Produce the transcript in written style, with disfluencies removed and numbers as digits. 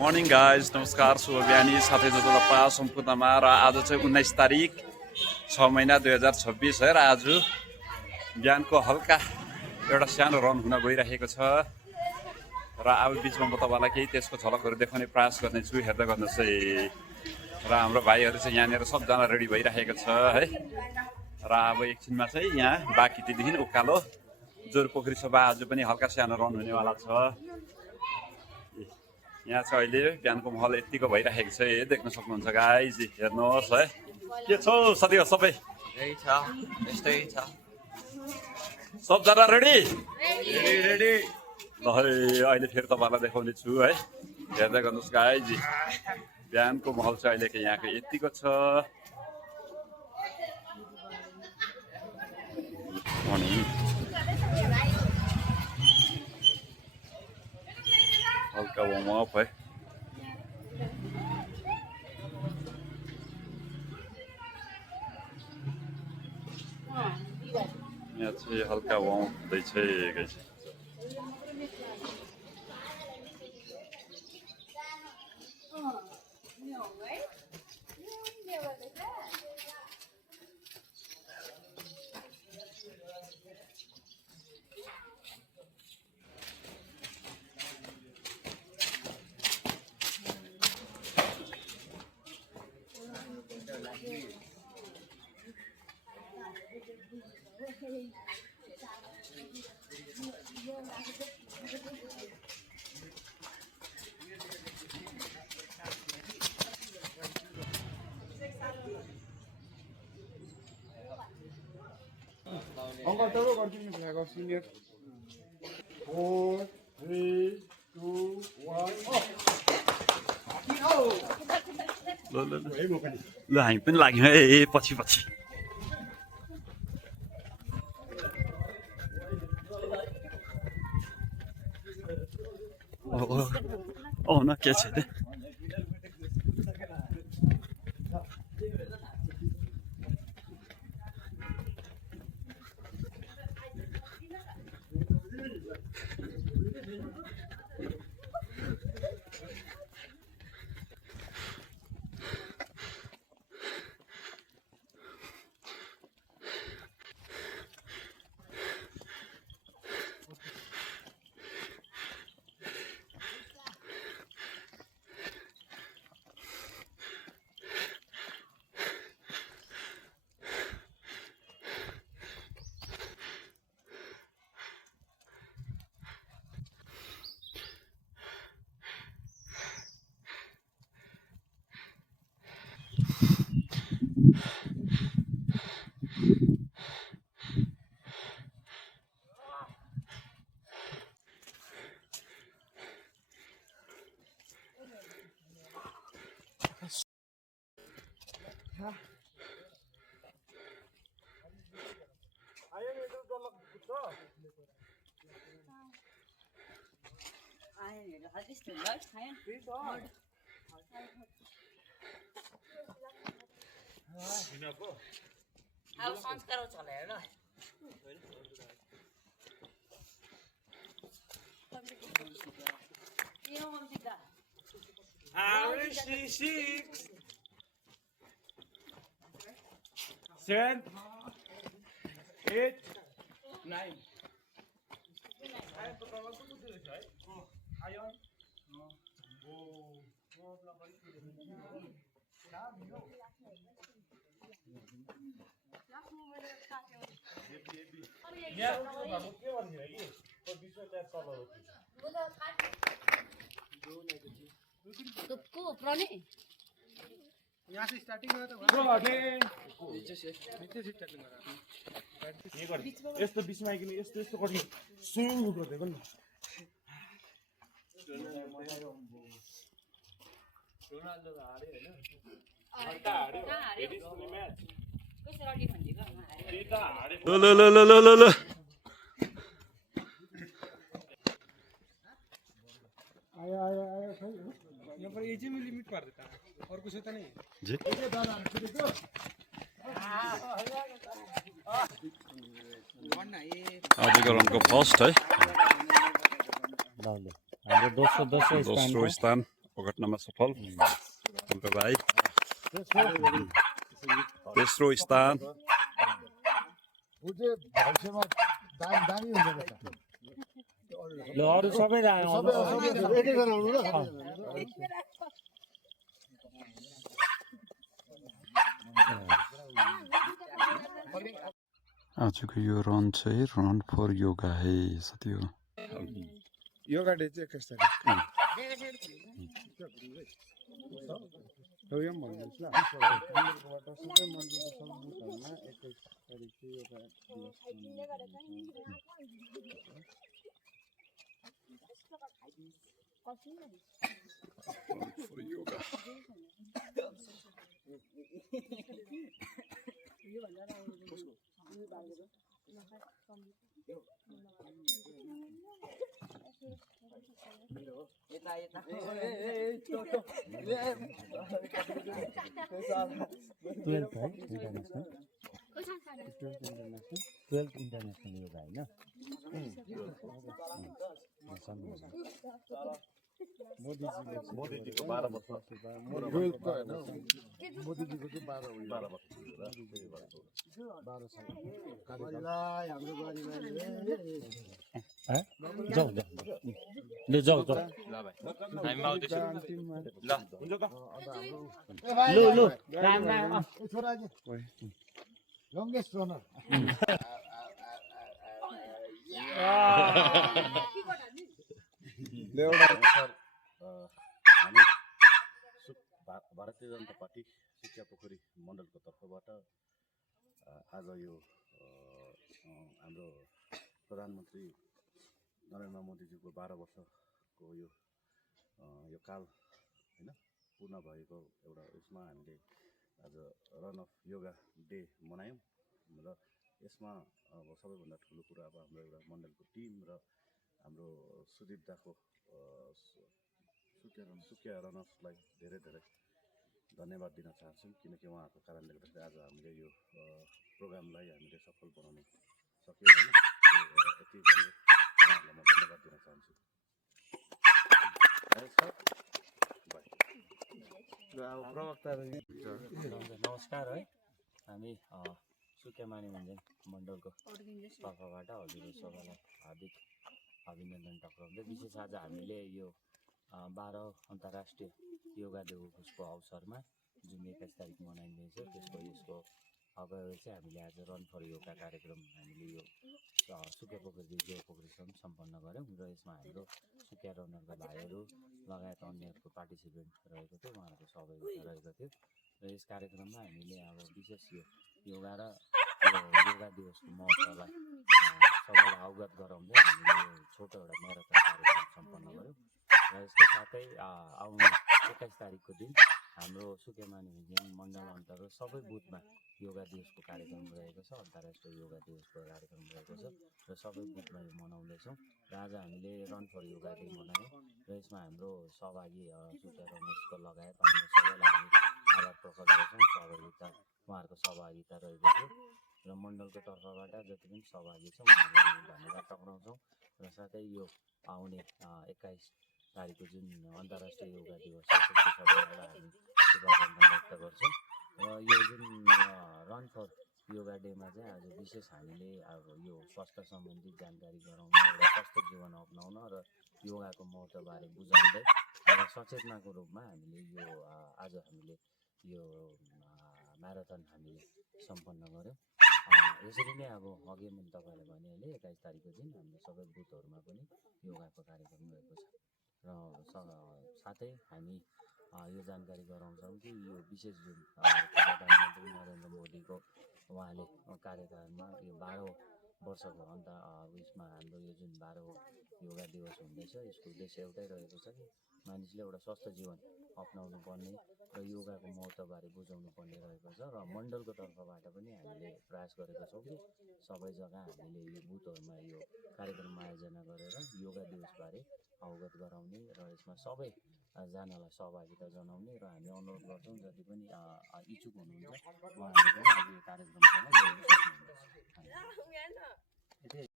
Morning guys, नमस्कार, शुभ बिहानी साथै जतातपा सम्पूर्णमा। र आज चाहिँ 19 तारिक 6 महिना 2026 है। र आज बिहानको हल्का एउटा सानो रन हुन गइरहेको छ र अब बिचमा म तपाईँलाई केही त्यसको झलकहरू देखाउने प्रयास गर्नेछु। हेर्दै गर्नुहोस् है। र हाम्रो भाइहरू चाहिँ यहाँनिर सबजना रेडी भइरहेको छ है। र अब एकछिनमा चाहिँ यहाँ बाकितीदेखि उकालो जोरपोखरी सभा आज पनि हल्का सानो रन हुनेवाला छ। यहाँ चाहिँ अहिले बिहानको माहौल यतिको भइरहेको छ। देख्न सक्नुहुन्छ गाइज, हेर्नुहोस् है। के छौ साथीहरू सबै? यही छ, यस्तै छ। सबजना रेडी? रेडी। ल है, अहिले फेरि तपाईँलाई देखाउने छु है। हेर्दै गर्नुहोस् गाइज, बिहानको माहौल चाहिँ अहिलेको यहाँको यतिको छ। हल्का वार्मअप है। यहाँ चाहिँ हल्का वार्मअप हुँदैछ guys. Angkat dulu continue saya kau senior. 4, 3, 2, 1. ल हामी पनि लाग्यौँ है पछि पछि। न के छ त? अब संस्कार चला हेर Six, 7, 8, 9. को पुराने यहाँ से स्टार्टिंग हो तो यस्तो बिचमा आइकिन यस्तो यस्तो गर्नु सुरु गर्दै गर्नु रोनाल्डो हार्यो हैन अन्ता हार्यो हेडिस पनि म्याच कसरी भन्छ त्यही त हार्यो ल आयो आयो आयो खै यहाँ पर एज में लिमिट कर देता है और कुछ होता नहीं जी। आजको रनको फर्स्ट है। दोस्रो स्थान पकड्नमा सफल हाम्रो भाइ। तेस्रो स्थान भविष्यमा दामी हुन्छ ल अरू सबै आजको यो रन चाहिँ रन फर योगा है साथी हो। योगा डे चाहिँ 21 तारिक हो यो पनि भन्नुहोस् ल मन्दिरबाट सबै मन्दिरको सम्बुधहरूमा 21 तारिक चाहिँ योगा दिवस इन्टरनेसनल योगा होइन मोदीजीको 12 वर्ष मोदीजीको चाहिँ 12 वर्ष 12 साल जाऊ ले जाऊ जाऊ ल भाइ हामी आउँदैछु ल लु लु लङ्गेस्ट रनर हामी भारतीय जनता पार्टी शिक्षा पोखरी मण्डलको तर्फबाट आज यो हाम्रो प्रधानमन्त्री नरेन्द्र मोदीजीको 12 वर्षको यो काल होइन पूर्ण भएको एउटा यसमा हामीले आज रन अफ योगा डे मनायौँ र यसमा अब सबैभन्दा ठुलो कुरा अब हाम्रो एउटा मण्डलको टिम र हाम्रो सुदीप दाको सुकिया रनर्सलाई धेरै धेरै धन्यवाद दिन चाहन्छौँ किनकि उहाँहरूको कारणले गर्दाखेरि आज हामीले यो प्रोग्रामलाई हामीले सफल बनाउन सक्यौँ होइन यति भन्दै उहाँहरूलाई म धन्यवाद दिन चाहन्छु। नमस्कार है हामी सुकिया मानिमञ्जन मण्डलको तर्फबाट हजुर सबैलाई हार्दिक अभिनन्दन टक्राउँदै विशेष आज हामीले यो 12 अन्तर्राष्ट्रिय योगा दिवसको अवसरमा जुन 21 तारिक मनाइँदैछ यसको अगाडि चाहिँ हामीले आज रन फर योगा कार्यक्रम हामीले यो सुकिया पोखरी जोर पोखरीसम्म सम्पन्न गऱ्यौँ र यसमा हाम्रो सुकिया रनरका भाइहरू लगायत अन्यहरूको पार्टिसिपेन्ट रहेको थियो, उहाँहरूको सहभागिता रहेको थियो र यस कार्यक्रममा हामीले अब विशेष यो योगा र योगा दिवसको महत्त्वलाई सबैलाई अवगत गराउँदै हामीले यो छोटो एउटा म्याराथन कार्यक्रम सम्पन्न गऱ्यौँ र यसको साथै आउने 21 तारिकको दिन हाम्रो सुकिया मानिमञ्जन मण्डल अन्तर्गत सबै बुथमा योगा दिवसको कार्यक्रम रहेको छ, अन्तर्राष्ट्रिय योगा दिवसको कार्यक्रम रहेको छ र सबै बुथमा यो मनाउँदैछौँ र आज हामीले रन फर योगा डे मनायौँ र यसमा हाम्रो सहभागी सुकिया रनर्सको लगायत अन्य सबैलाई हामी आभार प्रकट गर्छौँ। सहभागिता उहाँहरूको सहभागिता रहेको थियो र मण्डलको तर्फबाट जति पनि सहभागी छ उहाँहरूलाई हामी धन्यवाद टक्राउँछौँ र साथै यो आउने 21 तारिकको जुन अन्तर्राष्ट्रिय योगा दिवस छ त्यसको सबैलाई हामी शुभकामना व्यक्त गर्छौँ र यो जुन रन फर योगा डेमा चाहिँ आज विशेष हामीले अब यो स्वास्थ्य सम्बन्धी जानकारी गराउन र स्वस्थ जीवन अपनाउन र योगाको महत्त्वबारे बुझाउँदै र सचेतनाको रूपमा हामीले यो आज हामीले यो म्याराथन हामीले सम्पन्न गऱ्यौँ। यसरी नै अब अघि मैले तपाईँलाई भनिहालेँ 21 तारिकको दिन हाम्रो सबै बुथहरूमा पनि योगाको कार्यक्रम रहेको छ र साथै हामी यो जानकारी गराउँछौँ कि यो विशेष जुन प्रधानमन्त्री नरेन्द्र मोदीको उहाँले कार्यकालमा यो 12 वर्षको उयसमा हाम्रो यो जुन 12 योगा दिवस हुँदैछ यसको उद्देश्य एउटै रहेको छ कि मानिसले एउटा स्वस्थ जीवन अपनाउनु पर्ने र योगाको महत्त्वबारे बुझाउनु पर्ने रहेको छ र मण्डलको तर्फबाट पनि हामीले प्रयास गरेका छौँ कि सबै जग्गा हामीले यो बुथहरूमा यो कार्यक्रम आयोजना गरेर योगा दिवसबारे अवगत गराउने र यसमा सबै जनालाई सहभागिता जनाउने र हामी अनुरोध गर्छौँ जति पनि इच्छुक हुनुहुन्छ उहाँहरूले पनि यो कार्यक्रमसँग जोड्न सक्नुहुन्छ।